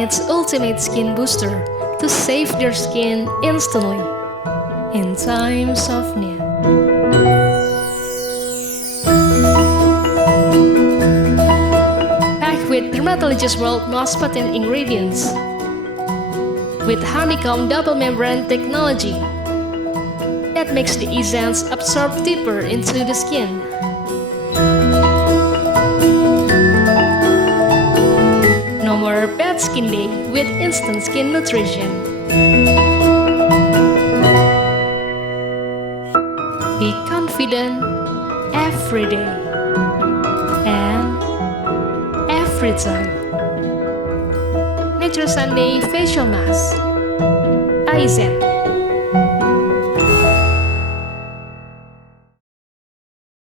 its ultimate skin booster to save their skin instantly in times of need. Packed with dermatologist world most potent ingredients, with honeycomb double membrane technology that makes the essence absorb deeper into the skin. No more bad skin day with instant skin nutrition. Be confident every day and every time. NatureSunday Facial Mask, Aizen.